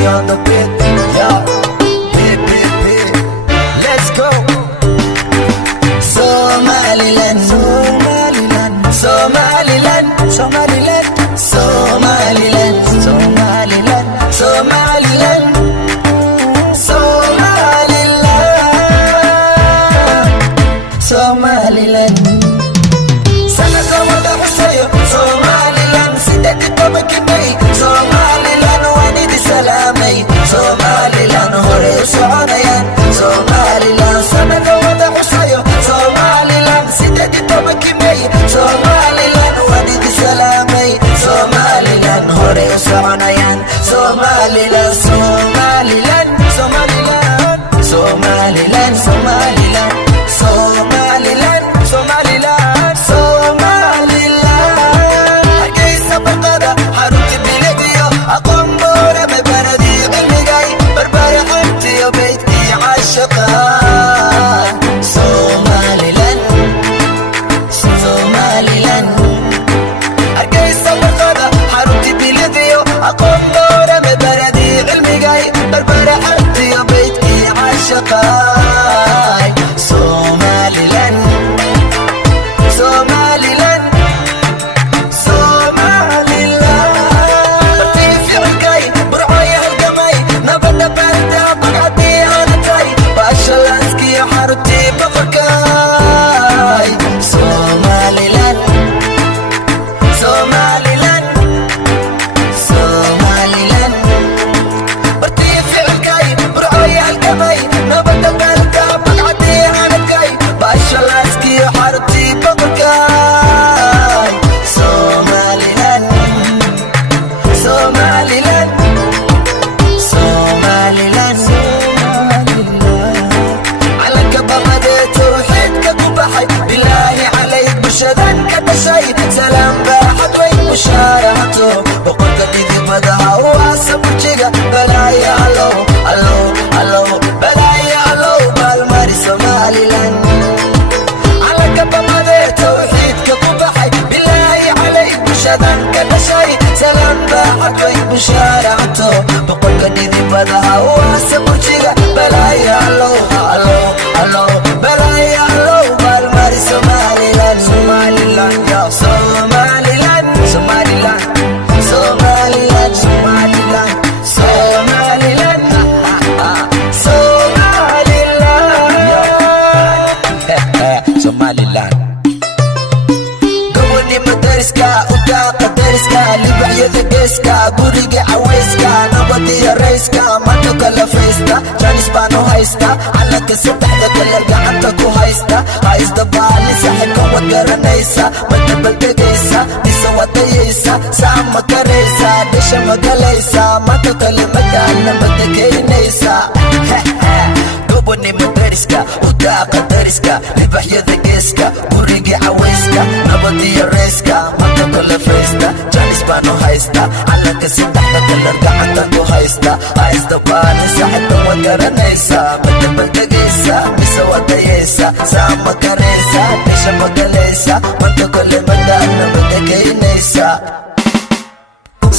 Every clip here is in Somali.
Money on the beat, yeah. Beat. Let's go. Somaliland, Somaliland, Somaliland, Somaliland, Somaliland, Somaliland, Somaliland, Somaliland, Somaliland. Sana kawada kusayo Somaliland, sidati tabakibay Somaliland, wanidi salamay Somaliland, hore usoconayan Somaliland. Sana kawada kusayo Somaliland, sidati tabakibay Somaliland, wanidi salamay Somaliland, hore usoconayan Somaliland, Somaliland, Somaliland, Somaliland, Somaliland, Somaliland, Somaliland, Somaliland. Hargeysa barqada xarunta bilicdiyo aqoon boora mabaradi cilmigay barbara qabtiyo beydkii caashaqa Somaliland, Somaliland. Hargeysa barqada xarunta bilicdiyo aqoon boora mabaradi cilmigay barbara qabtiyo beydkii caashaqa Somaliland, Somaliland, Somaliland. Bartii ficilkay burcoy halgamay nabada baarida baqcadii aanatay baashalaaskiyo xaruntii boqorkay Somaliland, Somaliland, Somaliland. Bartii ficilkay burcoy halgamay nabada baarida baqcadii aanatay baashalaaskiyo xaruntii boqorkay Somaliland, Somaliland, Somaliland, Somaliland. calanka bamadee tawxiidka ku baxay bilaahi calayk bulshadan ka dhashay salaam baaxad weyn mushaaraxato boqorka dhidibadaha waasa burjiga balaaya allow allow allow balaaya allow baalmari Somaliland. calanka bamadee tawxiidka ku baxay bilaahi calayk bulshadan ka dhashay salaam baaxad weyn mushaaraxato boqorka dhidibadaha waasa burjiga balaaya allow allow allow balaaya allow baalmari Somaliland, Somaliland, yeah. Somaliland, Somaliland, Somaliland, Somaliland, Somaliland, Somaliland, Somaliland. gobonimo dariska udaaqa dariska libaxyada geeska guriga caweyska nabadiyo rayska marka kala faysta jaanis baan u haysta calanka saddexda kalar gacanta ku haysta haysta baali saaxibka wad garanaysa ma dabaldegaysa mise wadayaysa saa ma karaysa dhasha ma galaysa marka kale magaalna ma degaynaysa gobonimo dariska udaaqa dariska libaxyada geeska guriga caweyska nabadiyo rayska marka kala faysta jaanis baan u haysta calanka saddexda kalar gacanta ku haysta haysta baali saaxibka wad garanaysa ma dabaldegaysa mise wadayaysa saa ma karaysa dhasha ma galaysa marka kale magaalna ma degaynaysa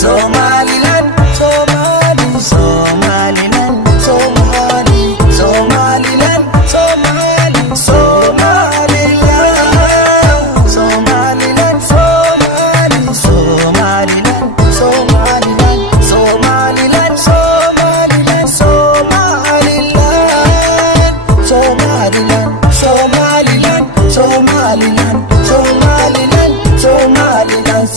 Somaliland, Somali, Somaliland, Somali, Somaliland, Somali, Somaliland, Somaliland, Somali, Somaliland, Somaliland, Somaliland, Somaliland, Somaliland, Somaliland, Somaliland, Somaliland, Somaliland, Somaliland, Somaliland,